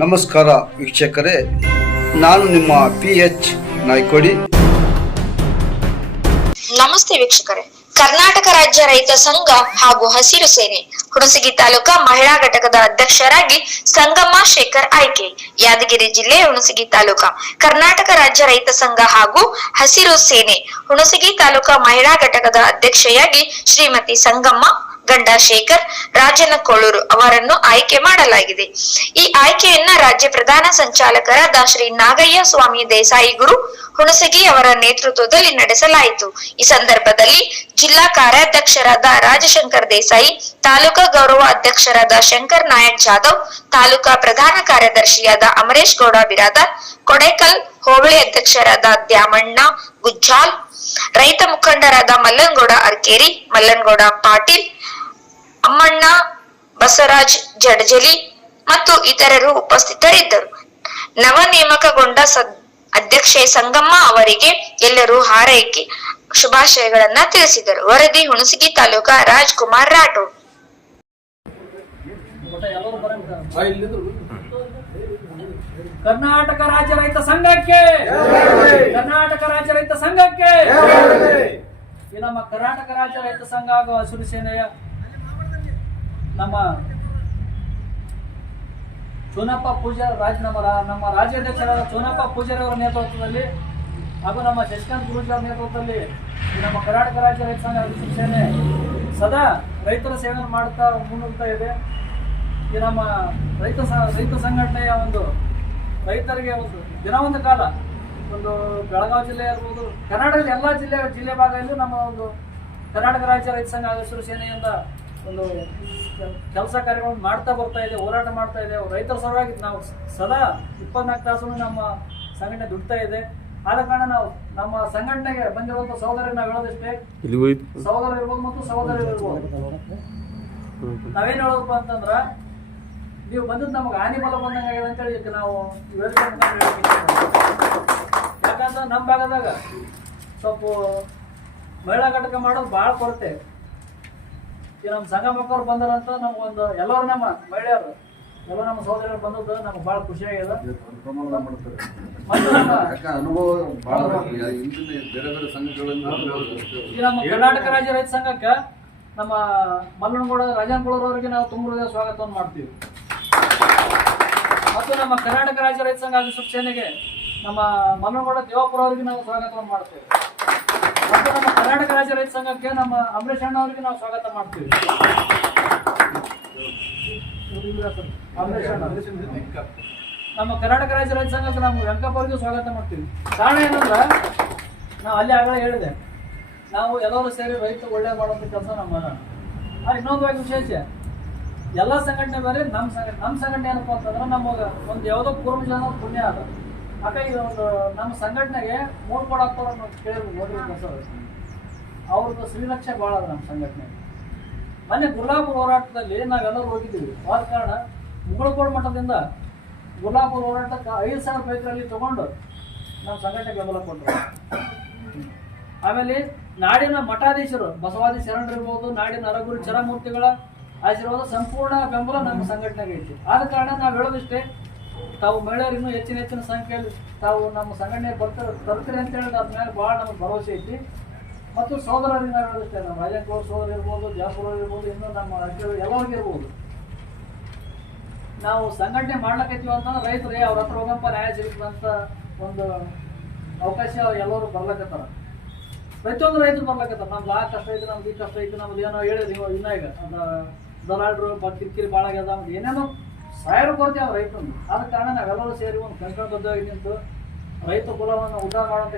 ನಮಸ್ಕಾರ ವೀಕ್ಷಕರೇ, ನಾನು ನಿಮ್ಮ ಪಿ ಎಚ್ ನಾಯ್ಕೋಡಿ. ನಮಸ್ತೆ ವೀಕ್ಷಕರೇ, ಕರ್ನಾಟಕ ರಾಜ್ಯ ರೈತ ಸಂಘ ಹಾಗೂ ಹಸಿರು ಸೇನೆ ಹುಣಸಗಿ ತಾಲೂಕಾ ಮಹಿಳಾ ಘಟಕದ ಅಧ್ಯಕ್ಷರಾಗಿ ಸಂಗಮ್ಮ ಶೇಖರ್ ಆಯ್ಕೆ. ಯಾದಗಿರಿ ಜಿಲ್ಲೆ ಹುಣಸಗಿ ತಾಲೂಕಾ. ಕರ್ನಾಟಕ ರಾಜ್ಯ ರೈತ ಸಂಘ ಹಾಗೂ ಹಸಿರು ಸೇನೆ. ಹುಣಸಗಿ ತಾಲೂಕಾ ಮಹಿಳಾ ಘಟಕದ ಅಧ್ಯಕ್ಷೆಯಾಗಿ ಶ್ರೀಮತಿ ಸಂಗಮ್ಮ ಗಂಡ ಶೇಖರ್ ರಾಜನಕೋಳೂರು ಅವರನ್ನು ಆಯ್ಕೆ ಮಾಡಲಾಗಿದೆ. ಈ ಆಯ್ಕೆಯನ್ನ ರಾಜ್ಯ ಪ್ರಧಾನ ಸಂಚಾಲಕರಾದ ಶ್ರೀ ನಾಗಯ್ಯ ಸ್ವಾಮಿ ದೇಸಾಯಿ ಗುರು ಹುಣಸಗಿ ಅವರ ನೇತೃತ್ವದಲ್ಲಿ ನಡೆಸಲಾಯಿತು. ಈ ಸಂದರ್ಭದಲ್ಲಿ ಜಿಲ್ಲಾ ಕಾರ್ಯಾಧ್ಯಕ್ಷರಾದ ರಾಜಶಂಕರ್ ದೇಸಾಯಿ, ತಾಲೂಕಾ ಗೌರವ ಅಧ್ಯಕ್ಷರಾದ ಶಂಕರ್ ನಾಯಕ್ ಜಾಧವ್, ತಾಲೂಕಾ ಪ್ರಧಾನ ಕಾರ್ಯದರ್ಶಿಯಾದ ಅಮರೇಶ್ ಗೌಡ ಬಿರಾದಾರ್, ಕೊಡೇಕಲ್ ಹೋಬಳಿ ಅಧ್ಯಕ್ಷರಾದ ದ್ಯಾಮಣ್ಣ ಗುಜ್ಜಾಲ್, ರೈತ ಮುಖಂಡರಾದ ಮಲ್ಲನ್ಗೌಡ ಅರ್ಕೇರಿ, ಮಲ್ಲನ್ಗೌಡ ಪಾಟೀಲ್ ಅಮ್ಮಣ್ಣ ಬಸವರಾಜ್ ಜಡಜಲಿ ಮತ್ತು ಇತರರು ಉಪಸ್ಥಿತರಿದ್ದರು. ನವ ನೇಮಕಗೊಂಡ ಸದ್- ಅಧ್ಯಕ್ಷೆ ಸಂಗಮ್ಮ ಅವರಿಗೆ ಎಲ್ಲರೂ ಹಾರೈಕೆ ಶುಭಾಶಯಗಳನ್ನ ತಿಳಿಸಿದರು. ವರದಿ ಹುಣಸಗಿ ತಾಲೂಕಾ ರಾಜ್ಕುಮಾರ್ ರಾಠೋಡ್. ಕರ್ನಾಟಕ ರಾಜ್ಯ ರೈತ ಸಂಘಕ್ಕೆ! ಕರ್ನಾಟಕ ರಾಜ್ಯ ರೈತ ಸಂಘಕ್ಕೆ! ಈ ನಮ್ಮ ಕರ್ನಾಟಕ ರಾಜ್ಯ ರೈತ ಸಂಘ ಹಾಗೂ ಹಸಿರು ಸೇನೆಯ ನಮ್ಮ ಚೋನಪ್ಪ ಪೂಜಾರ್ ರಾಜ್ ನಮ್ಮ ನಮ್ಮ ರಾಜ್ಯಾಧ್ಯಕ್ಷರಾದ ಚೋನಪ್ಪ ಪೂಜಾರಿ ನೇತೃತ್ವದಲ್ಲಿ ಹಾಗೂ ನಮ್ಮ ಶಶಿಕಾಂತ್ ಗುರೂಜಿ ಅವರ ನೇತೃತ್ವದಲ್ಲಿ ನಮ್ಮ ಕರ್ನಾಟಕ ರಾಜ್ಯ ರೈತ ಸಂಘ ಹಸಿರು ಸೇನೆ ಸದಾ ರೈತರ ಸೇವೆ ಮಾಡ್ತಾ ಮುನ್ನುಗ್ತಾ ಇದೆ. ಈ ನಮ್ಮ ರೈತ ರೈತ ಸಂಘಟನೆಯ ಒಂದು ರೈತರಿಗೆ ಒಂದು ದಿನ ಒಂದು ಕಾಲ ಒಂದು ಬೆಳಗಾವಿ ಜಿಲ್ಲೆ ಇರ್ಬೋದು, ಕರ್ನಾಟಕದ ಎಲ್ಲ ಜಿಲ್ಲೆ ಜಿಲ್ಲೆ ಭಾಗದಲ್ಲೂ ನಮ್ಮ ಒಂದು ಕರ್ನಾಟಕ ರಾಜ್ಯ ರೈತ ಸಂಘ ಹಸಿರು ಸೇನೆಯಿಂದ ಒಂದು ಕೆಲಸ ಕಾರ್ಯಗಳನ್ನು ಮಾಡ್ತಾ ಬರ್ತಾ ಇದೆ ಹೋರಾಟ ಮಾಡ್ತಾ ಇದೆ. ರೈತರ ಸಲುವಾಗಿ ನಾವು ಸದಾ ಇಪ್ಪತ್ನಾಲ್ಕು ತಾಸು ನಮ್ಮ ಸಂಘಟನೆ ದುಡ್ತಾ ಇದೆ. ಆದ ಕಾರಣ ನಾವು ನಮ್ಮ ಸಂಘಟನೆಗೆ ಬಂದಿರುವಂಥ ಸಹೋದರಿ ನಾವು ಹೇಳೋದಿಷ್ಟೇ ಸಹೋದರ ಇರ್ಬೋದು ಮತ್ತು ಸಹೋದರ ಇರ್ಬೋದು. ನಾವೇನ್ ಹೇಳೋದಪ್ಪ ಅಂತಂದ್ರ ನೀವು ಬಂದದ್ದು ನಮಗೆ ಹಾನಿ ಬಲ ಬಂದಂಗ ಆಗಿದೆ ಅಂತೇಳಿ ಈಗ ನಾವು ಯಾಕಂದ್ರ ನಮ್ಮ ಭಾಗದಾಗ ಸ್ವಲ್ಪ ಮಹಿಳಾ ಘಟಕ ಮಾಡೋದು ಭಾಳ ಕೊರತೆ. ಈ ನಮ್ಮ ಸಂಘ ಮಕ್ಕಳು ಬಂದಾರಂತ ನಮ್ಗೊಂದು ಎಲ್ಲರೂ ನಮ್ಮ ಮಹಿಳೆಯರು ಎಲ್ಲ ನಮ್ಮ ಸಹೋದರರು ಬಂದದ್ದು ನಮ್ಗೆ ಭಾಳ ಖುಷಿಯಾಗಿದೆ ಈ ನಮ್ಮ ಕರ್ನಾಟಕ ರಾಜ್ಯ ರೈತ ಸಂಘಕ್ಕೆ ನಮ್ಮ ಮಲ್ಲನಗೌಡ ರಾಜನಗೌಡರವರಿಗೆ ನಾವು ತುಂಬ ಹೃದಯ ಸ್ವಾಗತವನ್ನು ಮಾಡ್ತೀವಿ. ಮತ್ತು ನಮ್ಮ ಕರ್ನಾಟಕ ರಾಜ್ಯ ರೈತ ಸಂಘ ಅಧಿಸೂಚನೆಗೆ ಸೇನೆಗೆ ನಮ್ಮ ಮಲ್ಲನಗೌಡ ದೇವಾಪುರ ಅವರಿಗೆ ನಾವು ಸ್ವಾಗತವನ್ನು ಮಾಡ್ತೇವೆ. ಮತ್ತು ನಮ್ಮ ಕರ್ನಾಟಕ ರಾಜ್ಯ ರೈತ ಸಂಘಕ್ಕೆ ನಮ್ಮ ಅಂಬರೀಷ್ ಅಣ್ಣ ಅವರಿಗೆ ನಾವು ಸ್ವಾಗತ ಮಾಡ್ತೀವಿ. ನಮ್ಮ ಕರ್ನಾಟಕ ರಾಜ್ಯ ರೈತ ಸಂಘಕ್ಕೆ ನಾವು ವೆಂಕಪ್ಪ ಅವರಿಗೆ ಸ್ವಾಗತ ಮಾಡ್ತೀವಿ. ಕಾರಣ ಏನಂದ್ರೆ ನಾವು ಅಲ್ಲಿ ಆಗಲೇ ಹೇಳಿದೆ. ನಾವು ಎಲ್ಲರೂ ಸೇರಿ ರೈತ ಒಳ್ಳೆ ಮಾಡುವಂಥ ಕೆಲಸ ನಮ್ಮ ಮಾಡೋಣ ಇನ್ನೊಂದು ವಿಶೇಷ, ಎಲ್ಲ ಸಂಘಟನೆ ಬೇರೆ ನಮ್ಮ ಸಂಘಟನೆ ನಮ್ಮ ಸಂಘಟನೆ ಏನಪ್ಪ ಅಂತಂದ್ರೆ ನಮಗೆ ಒಂದು ಯಾವುದೋ ಪೂರ್ವಜ ಪುಣ್ಯ ಅದ ಯಾಕ ಇದು ಒಂದು ನಮ್ಮ ಸಂಘಟನೆಗೆ ಮೂರು ಕೊಡಕ್ಕೆ ಕೇಳಿ ನೋಡ್ರಿ ಸರ್ ಅವ್ರದ್ದು ಶ್ರೀರಕ್ಷೆ ಭಾಳ ಅದ ನಮ್ಮ ಸಂಘಟನೆ. ಮೊನ್ನೆ ಗುರ್ಲಾಪುರ ಹೋರಾಟದಲ್ಲಿ ನಾವೆಲ್ಲರೂ ಹೋಗಿದ್ದೀವಿ. ಆದ ಕಾರಣ ಮುಗಳಕೋಡ್ ಮಠದಿಂದ ಗುರ್ಲಾಪುರ ಹೋರಾಟಕ್ಕೆ ಐದು ಸಾವಿರ ಬೈಕ್ರಲ್ಲಿ ತಗೊಂಡು ನಮ್ಮ ಸಂಘಟನೆ ಬೆಂಬಲ ಕೊಟ್ಟರು. ಆಮೇಲೆ ನಾಡಿನ ಮಠಾಧೀಶರು ಬಸವಾದಿ ಶರಣರಿರ್ಬೋದು ನಾಡಿನ ಅರಗುರು ಚರಮೂರ್ತಿಗಳ ಆಶೀರ್ವಾದ ಸಂಪೂರ್ಣ ಬೆಂಬಲ ನಮ್ಮ ಸಂಘಟನೆಗೆ ಐತಿ ಆದ ಕಾರಣ ನಾವು ಹೇಳೋದಿಷ್ಟೇ, ತಾವು ಮಹಿಳೆಯರು ಇನ್ನೂ ಹೆಚ್ಚಿನ ಹೆಚ್ಚಿನ ಸಂಖ್ಯೆಯಲ್ಲಿ ತಾವು ನಮ್ಮ ಸಂಘಟನೆ ಬರ್ತಾರೆ ತರ್ತೀರಿ ಅಂತ ಅದ್ರ ಮೇಲೆ ಭಾಳ ನಮಗೆ ಭರವಸೆ ಐತಿ. ಮತ್ತು ಸೋದರರಿಂದ ಹೇಳೋದಿಷ್ಟೇ ನಮ್ಮ ರಾಜಕೋರ್ ಸೋದರ ಇರ್ಬೋದು ಜಾಪುರ ಇರ್ಬೋದು, ಇನ್ನೂ ನಮ್ಮ ರಾಜ್ಯ ಎಲ್ಲರಿಗಿರ್ಬೋದು ನಾವು ಸಂಘಟನೆ ಮಾಡ್ಲಕತ್ತೀವಿ ಅಂತಂದ್ರೆ ರೈತರೇ ಅವ್ರ ಹತ್ರ ಹೋಗಂಪ, ನ್ಯಾಯ ಸಿಗುತ್ತಂತ ಒಂದು ಅವಕಾಶ ಎಲ್ಲರೂ ಬರ್ಲಕತ್ತಾರ. ಪ್ರತಿಯೊಂದು ರೈತರು ಬರ್ಲಕತ್ತಾರ. ನಮ್ದು ಆ ಕಷ್ಟ ಐತಿ, ನಮ್ದು ಈ ಕಷ್ಟ ಐತಿ, ನಮ್ದು ಏನೋ ಹೇಳಿದ್ರಿ ಇನ್ನ ಈಗ. ಅದ ದಲಾಡ್ರು ಬ, ಕಿರಿಕಿರಿ ಭಾಳ ಆಗ್ಯದ ನಮ್ದು ಏನೇನೋ ಕೊರತೆ ಅವ್ರ ರೈತರು ಆದ ಕಾರಣ ನಾವೆಲ್ಲರೂ ಸೇರಿ ಒಂದು ಕಂಕಣ ಬದ್ಧವಾಗಿ ನಿಂತು ರೈತ ಕುಲವನ್ನು ಉದ್ಧಾರ ಮಾಡುವಂಥ